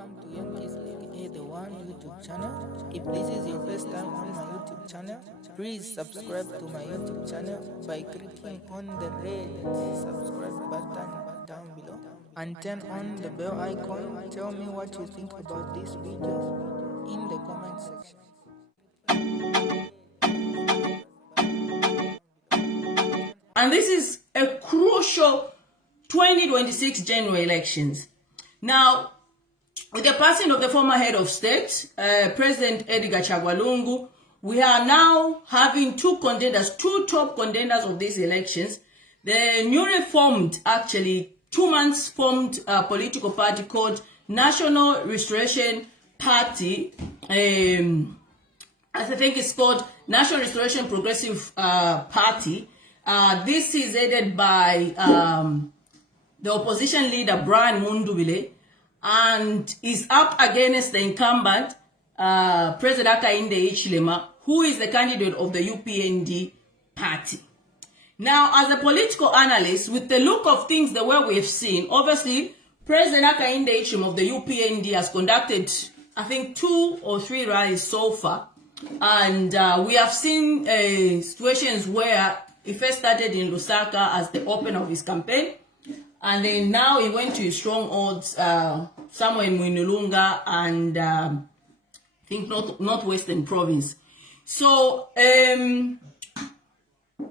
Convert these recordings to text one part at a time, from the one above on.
welcome to Young Kizzy, the one YouTube channel. If this is your first time on my YouTube channel, please subscribe to my YouTube channel by clicking on the red subscribe button down below and turn on the bell icon. Tell me what you think about this video in the comment section. And this is a crucial 2026 general elections. Now, with the passing of the former head of state, President Edgar Chagwa, we are now having two top contenders of these elections. The newly formed, actually 2 months formed political party called National Restoration Party, I think it's called National Restoration Progressive Party. This is headed by the opposition leader Brian Mundubile, and is up against the incumbent President Hakainde Hichilema, who is the candidate of the UPND party. Now, as a political analyst, with the look of things the way we've seen, obviously President Hakainde Hichilema of the UPND has conducted, I think, 2 or 3 rallies so far, and we have seen situations where he first started in Lusaka as the opener of his campaign, and then now he went to his strongholds somewhere in Mwinulunga and I think northwestern province. So, and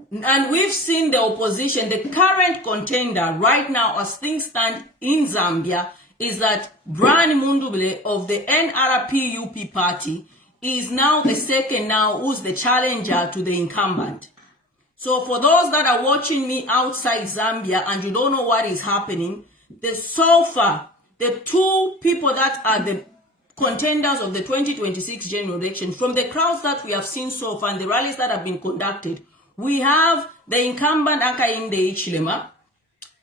we've seen the opposition, the current contender right now as things stand in Zambia is that Brian Mundubile of the NRP-UP party is now the second now who's the challenger to the incumbent. So for those that are watching me outside Zambia and you don't know what is happening, so far, the 2 people that are the contenders of the 2026 general election, from the crowds that we have seen so far and the rallies that have been conducted, we have the incumbent Hakainde Hichilema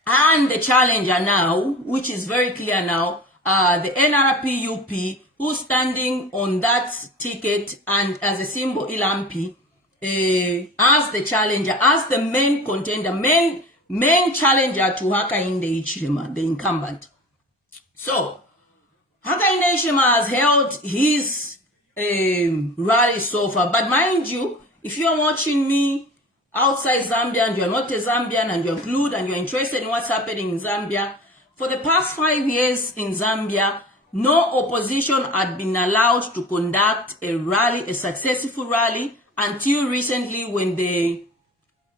and the challenger now, which is very clear now, the NRP-UP, who's standing on that ticket and as a symbol Ilampi, as the challenger, as the main contender, main challenger to Hakainde Hichilema, the incumbent. So, Hakainde Hichilema has held his rally so far, but mind you, if you are watching me outside Zambia and you are not a Zambian and you are glued and you are interested in what's happening in Zambia, for the past 5 years in Zambia, no opposition had been allowed to conduct a rally, a successful rally, until recently when the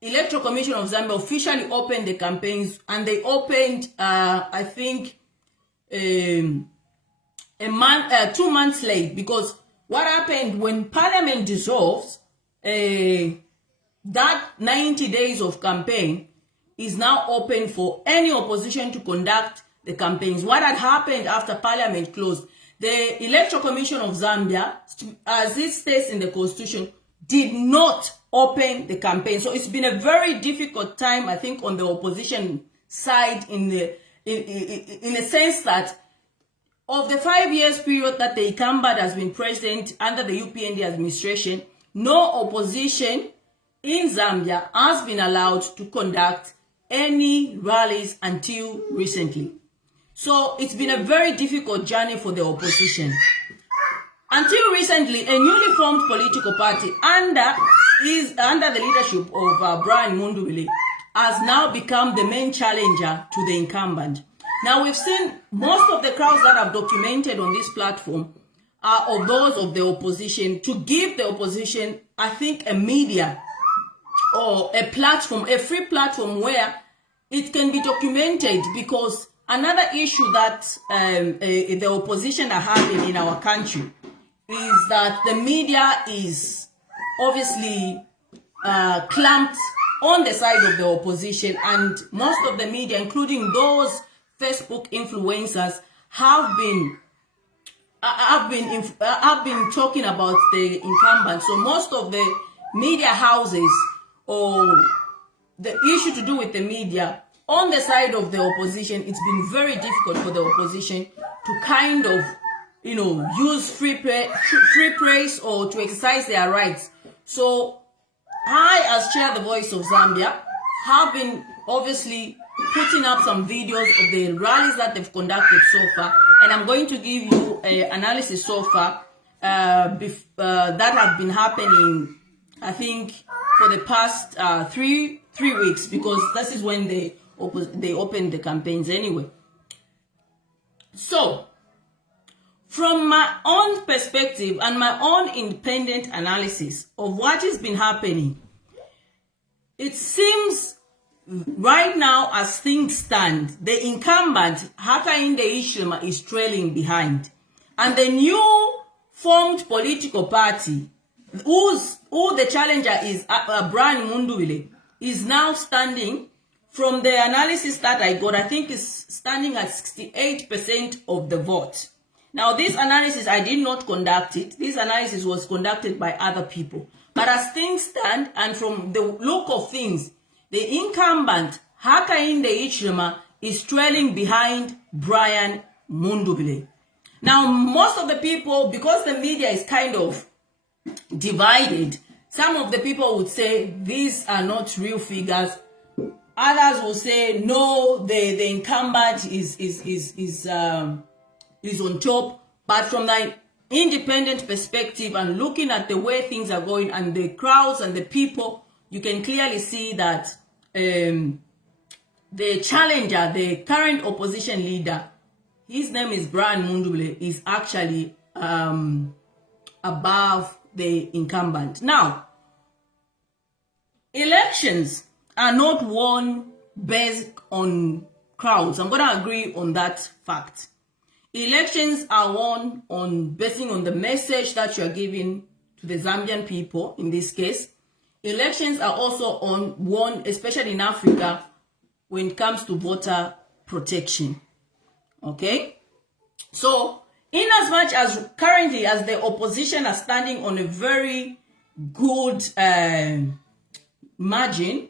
Electoral Commission of Zambia officially opened the campaigns, and they opened, I think, 2 months late, because what happened when Parliament dissolves, that 90 days of campaign is now open for any opposition to conduct the campaigns. What had happened after Parliament closed, the Electoral Commission of Zambia, as it states in the Constitution, did not open the campaign. So it's been a very difficult time, I think, on the opposition side in a sense that of the 5 years period that the incumbent has been president under the UPND administration, no opposition in Zambia has been allowed to conduct any rallies until recently. So it's been a very difficult journey for the opposition. Until recently, a newly formed political party under the leadership of Brian Mundubile has now become the main challenger to the incumbent. Now, we've seen most of the crowds that have documented on this platform are of those of the opposition, to give the opposition, I think, a media or a platform, a free platform where it can be documented, because another issue that the opposition are having in our country is that the media is obviously clamped on the side of the opposition, and most of the media, including those Facebook influencers, have been talking about the incumbent. So most of the media houses, or the issue to do with the media on the side of the opposition, it's been very difficult for the opposition to kind of, use free praise or to exercise their rights. So I, as Chair the Voice of Zambia, have been obviously putting up some videos of the rallies that they've conducted so far, and I'm going to give you an analysis so far that have been happening, I think, for the past three weeks, because this is when they opened the campaigns anyway. So, from my own perspective and my own independent analysis of what has been happening, it seems right now, as things stand, the incumbent, Hakainde Hichilema, is trailing behind. And the new formed political party, who the challenger is, Brian Mundubile, is now standing, from the analysis that I got, I think is standing at 68% of the vote. Now, this analysis, I did not conduct it. This analysis was conducted by other people. But as things stand, and from the look of things, the incumbent, Hakainde Hichilema, is trailing behind Brian Mundubile. Now, most of the people, because the media is kind of divided, some of the people would say these are not real figures. Others will say no, the incumbent is on top. But from the independent perspective and looking at the way things are going and the crowds and the people, you can clearly see that the challenger, the current opposition leader, his name is Brian Mundubile, is actually above the incumbent. Now, elections are not won based on crowds. I'm going to agree on that fact. Elections are won basing on the message that you are giving to the Zambian people, in this case. Elections are also won, especially in Africa, when it comes to voter protection. Okay? So, in as much as currently as the opposition are standing on a very good margin,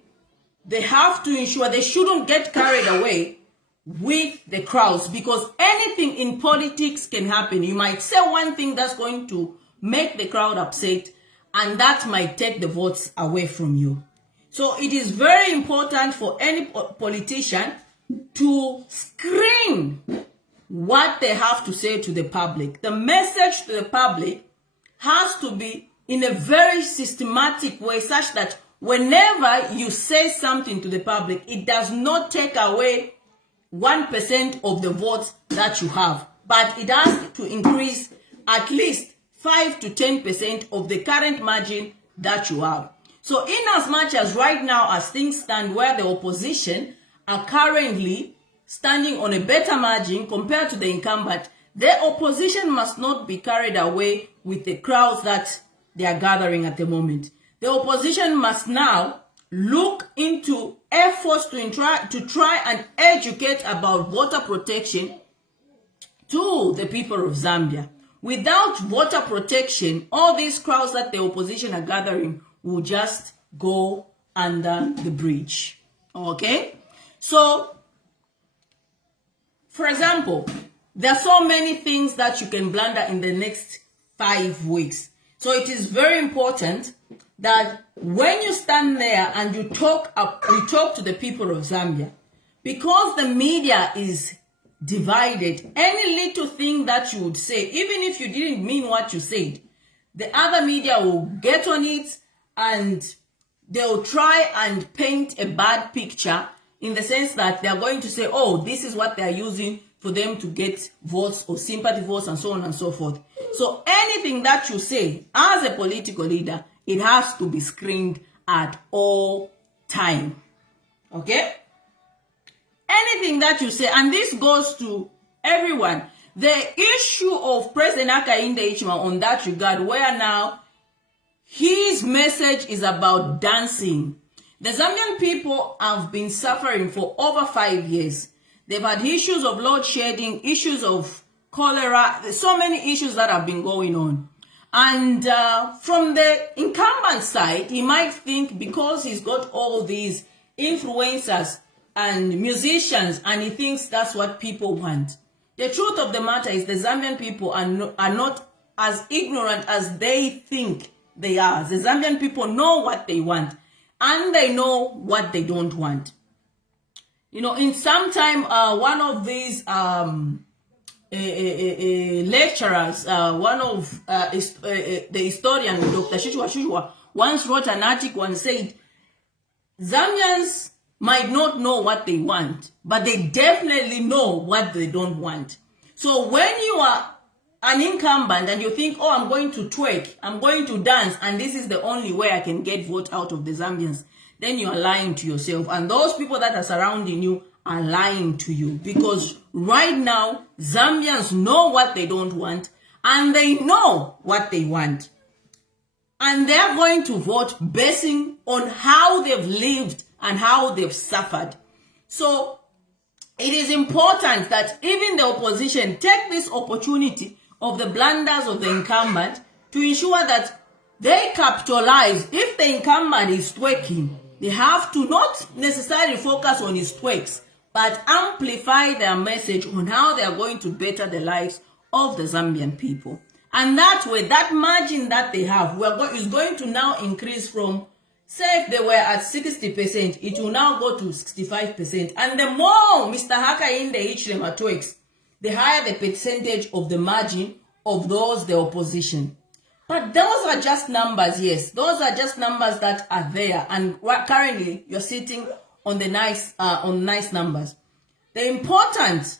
they have to ensure they shouldn't get carried away with the crowds, because anything in politics can happen. You might say one thing that's going to make the crowd upset, and that might take the votes away from you. So it is very important for any politician to screen what they have to say to the public. The message to the public has to be in a very systematic way, such that whenever you say something to the public, it does not take away 1% of the votes that you have, but it has to increase at least 5 to 10% of the current margin that you have. So in as much as right now, as things stand, where the opposition are currently standing on a better margin compared to the incumbent, the opposition must not be carried away with the crowds that they are gathering at the moment. The opposition must now look into efforts to try and educate about voter protection to the people of Zambia. Without voter protection, all these crowds that the opposition are gathering will just go under the bridge. Okay? So, for example, there are so many things that you can blunder in the next 5 weeks. So it is very important that when you stand there and you talk to the people of Zambia, because the media is divided, any little thing that you would say, even if you didn't mean what you said, the other media will get on it and they'll try and paint a bad picture, in the sense that they're going to say, oh, this is what they're using for them to get votes or sympathy votes and so on and so forth. So anything that you say as a political leader, it has to be screened at all time. Okay? Anything that you say, and this goes to everyone. The issue of President Hakainde Hichilema on that regard, where now his message is about dancing. The Zambian people have been suffering for over 5 years. They've had issues of load shedding, issues of cholera, so many issues that have been going on. And from the incumbent side, he might think because he's got all these influencers and musicians, and he thinks that's what people want. The truth of the matter is the Zambian people are not as ignorant as they think they are. The Zambian people know what they want, and they know what they don't want. You know, in some time, one of these lecturers, one of the historian, Dr. Shishwa, once wrote an article and said, Zambians might not know what they want, but they definitely know what they don't want. So when you are an incumbent and you think, oh, I'm going to twerk, I'm going to dance, and this is the only way I can get vote out of the Zambians, then you are lying to yourself. And those people that are surrounding you are lying to you, because right now Zambians know what they don't want and they know what they want, and they're going to vote basing on how they've lived and how they've suffered. So it is important that even the opposition take this opportunity of the blunders of the incumbent to ensure that they capitalize. If the incumbent is twerking, they have to not necessarily focus on his twerks, but amplify their message on how they are going to better the lives of the Zambian people. And that way, that margin that they have is going to now increase from, say if they were at 60%, it will now go to 65%. And the more Mr. Hakainde each them at twerks, the higher the percentage of the margin of those the opposition. But those are just numbers, yes. Those are just numbers that are there. And currently, you're sitting on the nice numbers. The important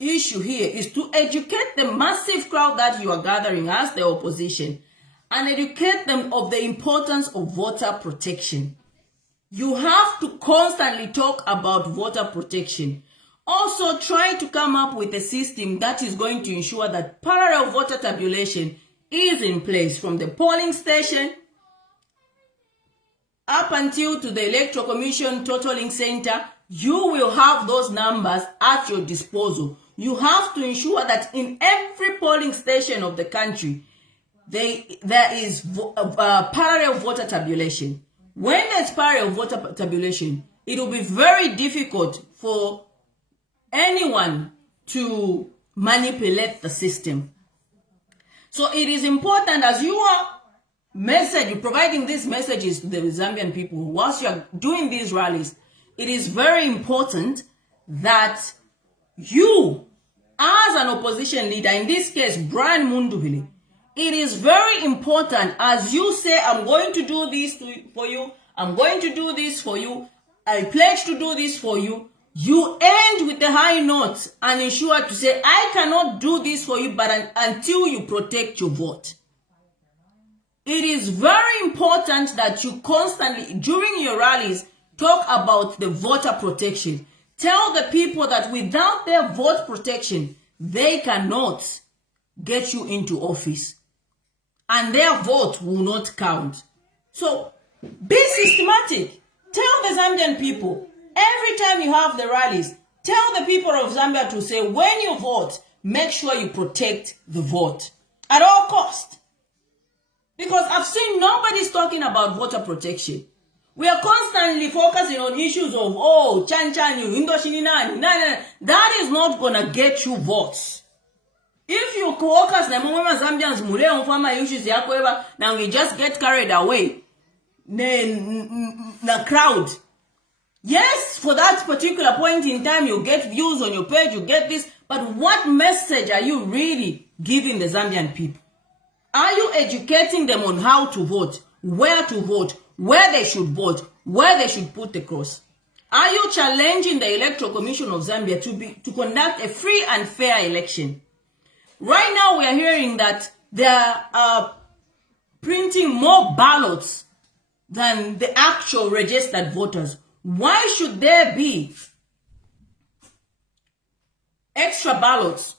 issue here is to educate the massive crowd that you are gathering as the opposition, and educate them of the importance of voter protection. You have to constantly talk about voter protection. Also, try to come up with a system that is going to ensure that parallel voter tabulation is in place from the polling station up until to the Electoral Commission totaling center. You will have those numbers at your disposal. You have to ensure that in every polling station of the country, there is parallel voter tabulation. When there's parallel voter tabulation, it will be very difficult for anyone to manipulate the system. So it is important, as you are providing these messages to the Zambian people, whilst you are doing these rallies, it is very important that you, as an opposition leader, in this case, Brian Mundubile, it is very important as you say, I'm going to do this for you, I'm going to do this for you, I pledge to do this for you, you end with a high note and ensure to say, I cannot do this for you, but until you protect your vote. It is very important that you constantly, during your rallies, talk about the voter protection. Tell the people that without their vote protection, they cannot get you into office. And their vote will not count. So, be systematic. Tell the Zambian people, every time you have the rallies, tell the people of Zambia to say, when you vote, make sure you protect the vote at all costs. Because I've seen nobody's talking about voter protection. We are constantly focusing on issues of, oh, that is not going to get you votes. If you focus na mama Zambians mule on farmer issues yako eba, now we just get carried away the crowd. Yes, for that particular point in time, you get views on your page, you get this, but what message are you really giving the Zambian people? Are you educating them on how to vote, where they should vote, where they should put the cross? Are you challenging the Electoral Commission of Zambia to conduct a free and fair election? Right now we are hearing that they are printing more ballots than the actual registered voters. Why should there be extra ballots?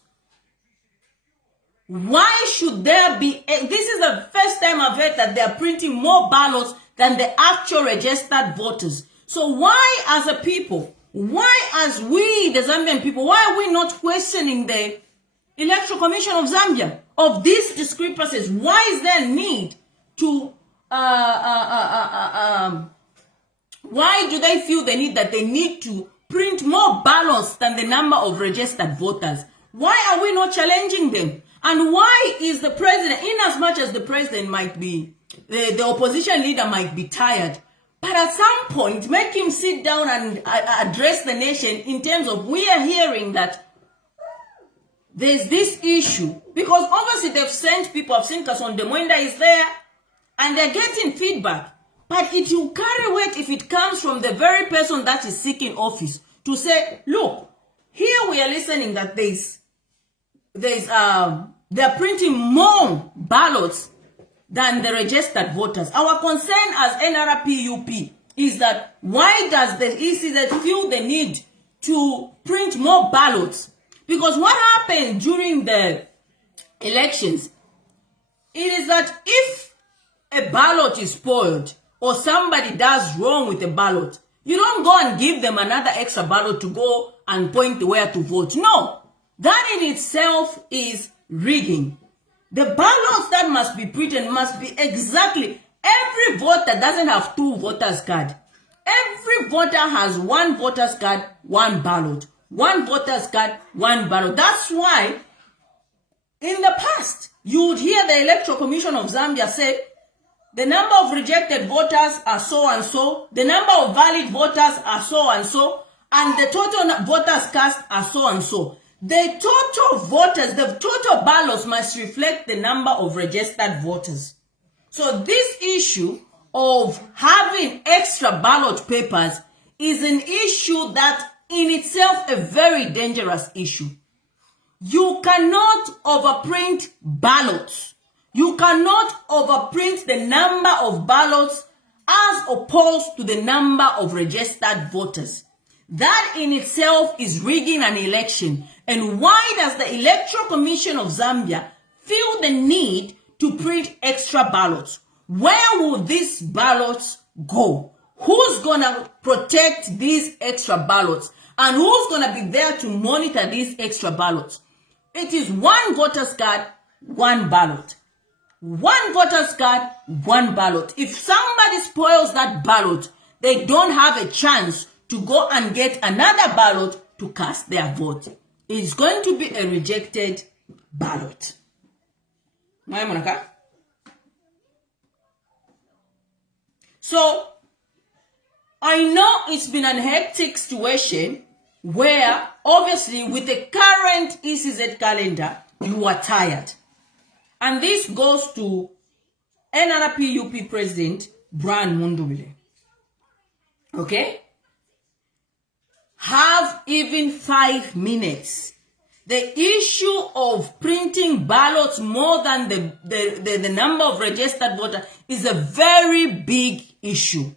Why should there be? This is the first time I've heard that they are printing more ballots than the actual registered voters. So why, as a people, why, as we, the Zambian people, why are we not questioning the Electoral Commission of Zambia of these discrepancies? Why is there a need to? Why do they feel the need that they need to print more ballots than the number of registered voters? Why are we not challenging them? And why is the president, in as much as the president might be, the opposition leader might be tired, but at some point, make him sit down and address the nation in terms of, we are hearing that there's this issue, because obviously they've sent people, I've seen Kasonde Mwenda is there, and they're getting feedback. But it will carry weight if it comes from the very person that is seeking office to say, look, here we are listening that they're printing more ballots than the registered voters. Our concern as NRPUP is that why does the ECZ feel the need to print more ballots? Because what happened during the elections, it is that if a ballot is spoiled or somebody does wrong with a ballot, you don't go and give them another extra ballot to go and point where to vote. No, that in itself is rigging. The ballots that must be printed must be exactly, every voter doesn't have two voters card. Every voter has one voter's card, one ballot. One voter's card, one ballot. That's why in the past, you would hear the Electoral Commission of Zambia say, the number of rejected voters are so and so, the number of valid voters are so and so, and the total voters cast are so and so. The total voters, the total ballots must reflect the number of registered voters. So this issue of having extra ballot papers is an issue that in itself a very dangerous issue. You cannot overprint ballots. You cannot overprint the number of ballots as opposed to the number of registered voters. That in itself is rigging an election. And why does the Electoral Commission of Zambia feel the need to print extra ballots? Where will these ballots go? Who's gonna protect these extra ballots? And who's gonna be there to monitor these extra ballots? It is one voter's card, one ballot. One voter's card, one ballot. If somebody spoils that ballot, they don't have a chance to go and get another ballot to cast their vote. It's going to be a rejected ballot. So, I know it's been a hectic situation where, obviously, with the current ECZ calendar, you are tired. And this goes to NRPUP President Brian Mundubile. Okay? Have even 5 minutes. The issue of printing ballots more than the number of registered voters is a very big issue.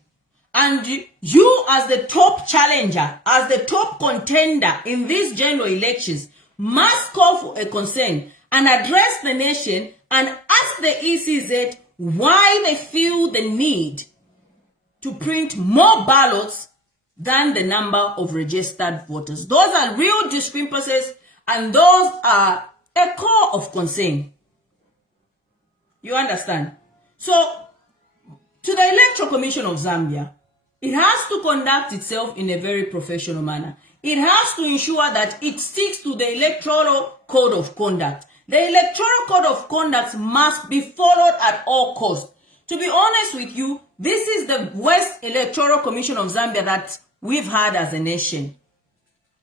And you as the top challenger, as the top contender in these general elections, must call for a concern and address the nation and ask the ECZ why they feel the need to print more ballots than the number of registered voters. Those are real discrepancies and those are a core of concern. You understand? So, to the Electoral Commission of Zambia, it has to conduct itself in a very professional manner. It has to ensure that it sticks to the Electoral Code of Conduct. The Electoral Code of Conduct must be followed at all costs. To be honest with you, this is the worst Electoral Commission of Zambia that we've had as a nation.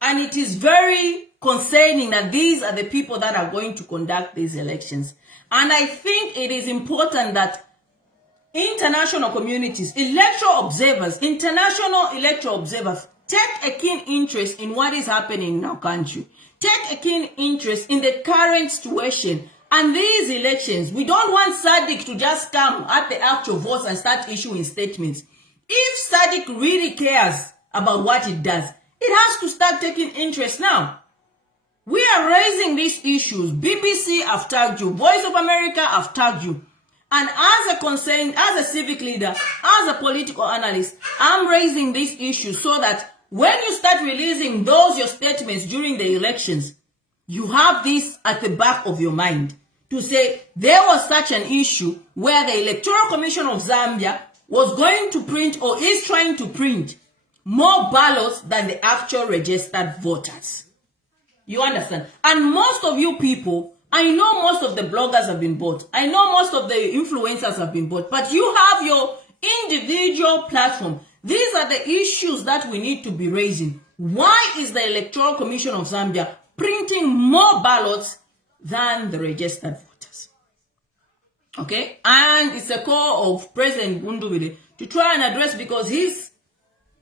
And it is very concerning that these are the people that are going to conduct these elections. And I think it is important that international communities, electoral observers, international electoral observers, take a keen interest in what is happening in our country. Take a keen interest in the current situation. And these elections, we don't want SADC to just come at the actual votes and start issuing statements. If SADC really cares about what it does, it has to start taking interest now. We are raising these issues. BBC have tagged you. Voice of America have tagged you. And as a concerned, as a civic leader, as a political analyst, I'm raising these issues so that when you start releasing your statements during the elections, you have this at the back of your mind to say there was such an issue where the Electoral Commission of Zambia was going to print or is trying to print more ballots than the actual registered voters. You understand? And most of you people, I know most of the bloggers have been bought. I know most of the influencers have been bought. But you have your individual platform. These are the issues that we need to be raising. Why is the Electoral Commission of Zambia printing more ballots than the registered voters. Okay? And it's a call of President Gundubile to try and address, because he's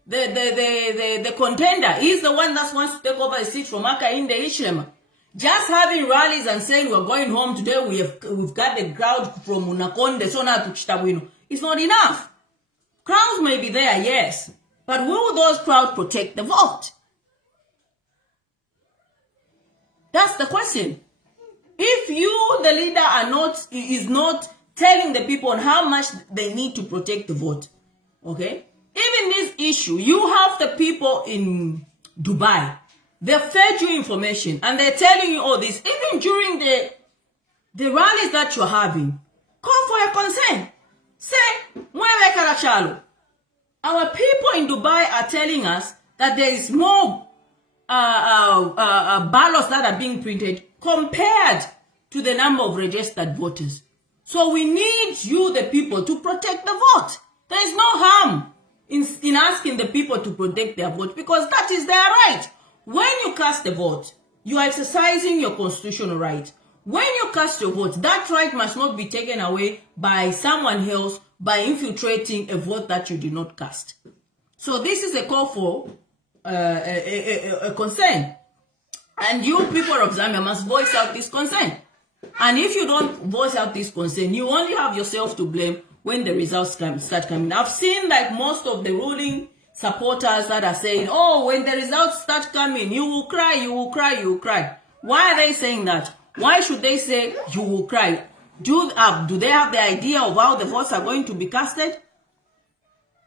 the contender. He's the one that wants to take over a seat from Hakainde Hichilema. Just having rallies and saying we're going home today, we've got the crowd from Unakonde, so now to Chitabwino. It's not enough. Crowds may be there, yes, but will those crowds protect the vote? That's the question. If you, the leader, is not telling the people on how much they need to protect the vote, okay? Even this issue, you have the people in Dubai. They fed you information and they're telling you all this. Even during the rallies that you're having, call for your consent. Say, Mwewe Karachalo. Our people in Dubai are telling us that there is more ballots that are being printed compared to the number of registered voters. So we need you, the people, to protect the vote. There is no harm in asking the people to protect their vote, because that is their right. When you cast a vote, you are exercising your constitutional right. When you cast your vote, that right must not be taken away by someone else by infiltrating a vote that you did not cast. So this is a call for a concern. And you people of Zambia must voice out this concern. And if you don't voice out this concern, you only have yourself to blame when the results start coming. I've seen like most of the ruling supporters that are saying, oh, when the results start coming, you will cry, you will cry, you will cry. Why are they saying that? Why should they say you will cry? Do they have the idea of how the votes are going to be casted?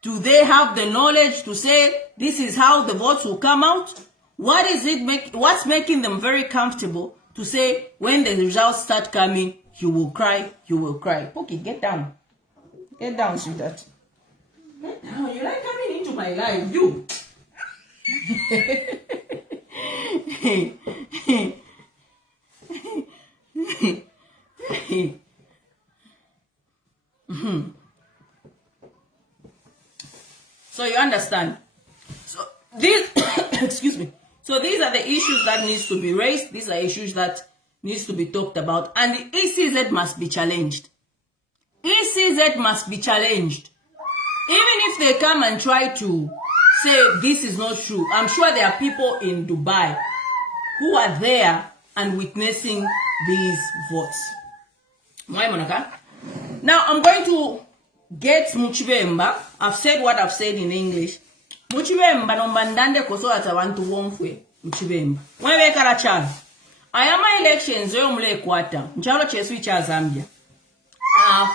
Do they have the knowledge to say this is how the votes will come out? What's making them very comfortable to say when the results start coming, you will cry, you will cry? Pookie, get down. Get down, sweetheart. Get down. You like coming into my life, you. So you understand. So these excuse me. So these are the issues that needs to be raised. These are issues that needs to be talked about, and the ECZ must be challenged. ECZ must be challenged. Even if they come and try to say this is not true, I'm sure there are people in Dubai who are there and witnessing these votes. Now I'm going to get Muchibemba. I've said what I've said in English. Muchibemba nombandande koso atabantu wonfwe Muchibemba. Mwewe karachana. Ayama elections yo mule kwata. Nchalo chesu cha Zambia.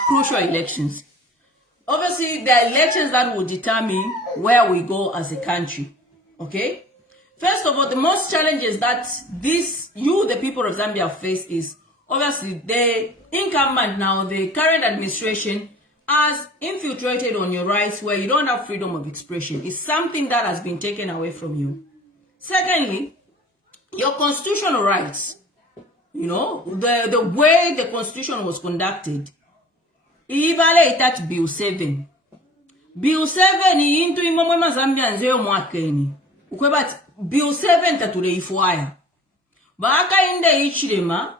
Crucial elections. Obviously, the elections that will determine where we go as a country. Okay? First of all, the most challenges that the people of Zambia face is, obviously, the incumbent now, the current administration, has infiltrated on your rights where you don't have freedom of expression. It's something that has been taken away from you. Secondly, your constitutional rights. You know, the way the constitution was conducted. Ibale itat Bill 7. Bill 7 into imamwe Zambia nzeo mwakeni. Ukweba Bill 7 tature ifuaya. Hakainde Hichilema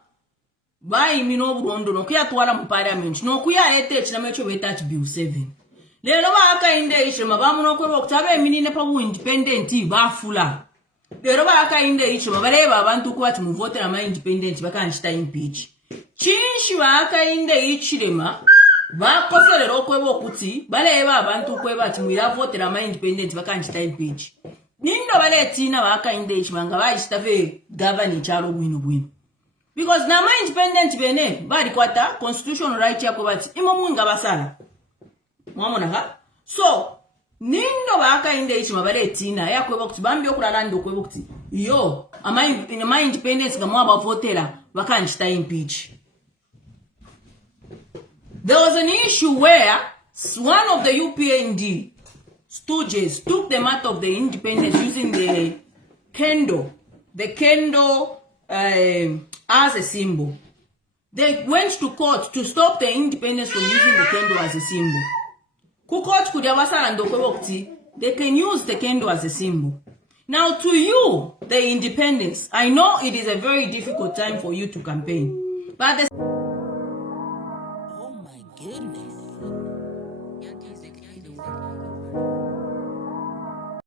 ba imino Burundi no kuyatwala mu parliament no kuyaleta ekinama ekyo beta Bill 7. Lero Hakainde Hichilema bamuno kweba okutabe eminine pa bu independent bafula. Lero Hakainde Hichilema baleba abantu ko ati muvotera ma independent bakanchita impeach. Chinshi Hakainde Hichilema bakoselero kweba okuti baleba abantu kweba ati muiravotera ma independent bakanchita impeach. Nindo baletina Hakainde Hichilema nga bayitave governor chalo bwino. Because na ma independent bene bali kwata constitutional right yako bati imomu nga basala. Mwamona ha? So nindo Hakainde Hichilema baletina yakweba okuti bambi okulala ndo kweba okuti yo ama independence nga mwaba votera bakanchita impeach. There was an issue where one of the UPND stooges took the matter of the independence using the candle as a symbol. They went to court to stop the independence from using the candle as a symbol. Ku court kujabasa and they can use the candle as a symbol. Now, to you, the independents, I know it is a very difficult time for you to campaign, but the Oh my goodness.